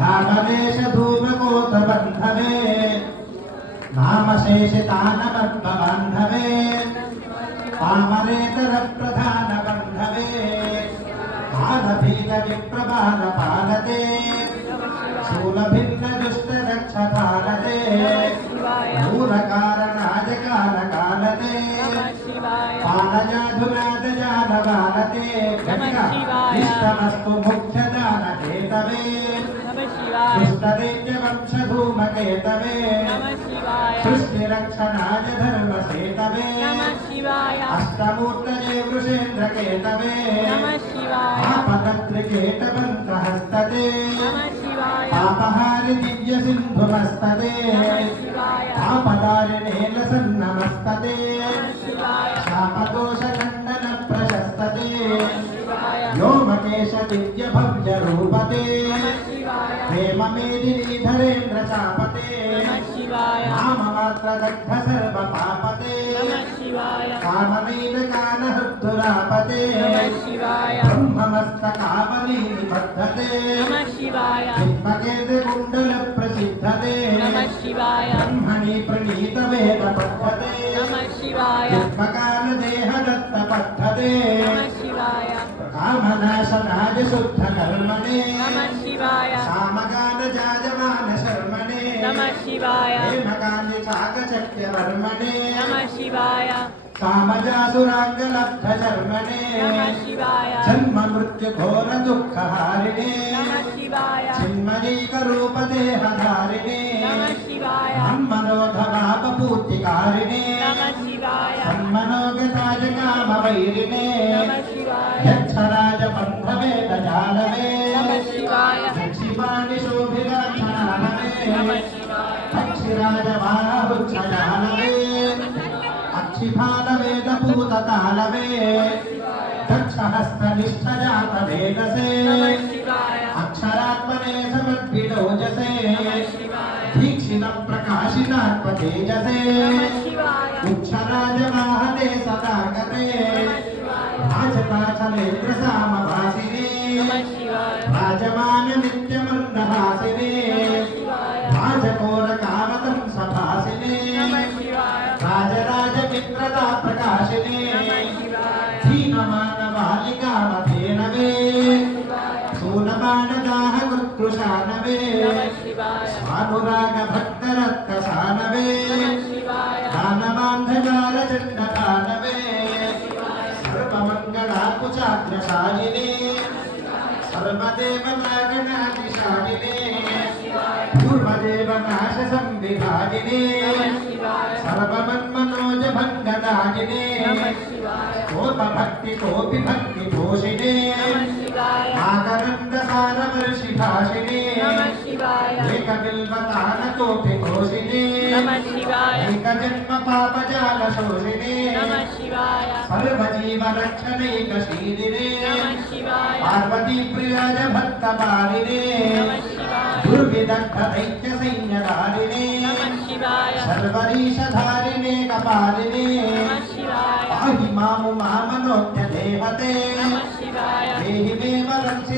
धामवेश धूपकोतबन्धवे नामशेषतानबन्धवे पामरेतरप्रधानबन्धवे मानभीतविप्रभानपालते शूलभिन्नदुष्टरक्षपालते दूरकारणाजकालकालते पालजाधुनादजालबालते घटिका इष्टमस्तु मुख्यदानहेतवे इष्टदैत्यवंशधूमकेतवे सृष्टिरक्षणाय धर्मसेतवे अष्टमूर्तये वृषेन्द्रकेतवे आपदत्रिकेतवन्तहस्तते पापहारि दिव्यसिन्धुमस्तते దివ్యేశ దివ్య భవ్య రూపతే ప్రేమ మేదినీధరేంద్ర చాపతే నామవార్తదగ్ధ సర్వ పాపతే కామనైన కానహృద్దురాపతే బ్రహ్మమస్త కామనీ నిబద్ధతే హిత్మకేంద్ర కుండల ప్రసిద్ధతే బ్రహ్మణి ప్రణీత వేద పద్ధతే హిత్మకాల దేహదత్త పద్ధతే युग्मकालदेहदत्तपद्धते कामनाशनाय शुद्धकर्मणे सामगानजायमान शर्मणे हेमकान्ति चाकचक्यवर्मणे कामजासुराङ्गलब्धशर्मणे जन्म సన్మనోగతాయ కామవైరిణే యక్షరాజ పంధవే దజాలవే శివాణి శోభిరాక్షణాలవే పక్షిరాజ బాహుక్షజాలవే అక్షిఫాల వేద काशीनाथपते जसे। उच्छराजवाहते सदा करे भाजपा छलेन्द्र सामभासिने भाजमान नित्यमन्दहासिने भाजपोरकामतं सभासिने। राजराजमित्रता प्रकाशिने। धीनमानबालिकामधे नवे सूनमानदाहकृत्कृशानवे स्वानुरागभक्तरत्न दानवे दानवान्धकारचण्डदानवे सर्वमङ्गलाकुचाग्रशायिने सर्वदेवतागणादिशायिने पूर्वदेवनाशसंविभागिने सर्वमन्मनोजभङ्गदायिने एकबिल्वतानतोऽपि घोषिणे एकजन्म पापजालशोषिणे सर्वजीवरक्षणैकशीलिने पार्वतीप्रियाय भक्तपालिने दुर्विदग्धदैत्यसैन्यधारिणे सर्वरीशधारिणे कपालिने पाहि मामु मामनोऽन्यदेवते देहि मे वरंसित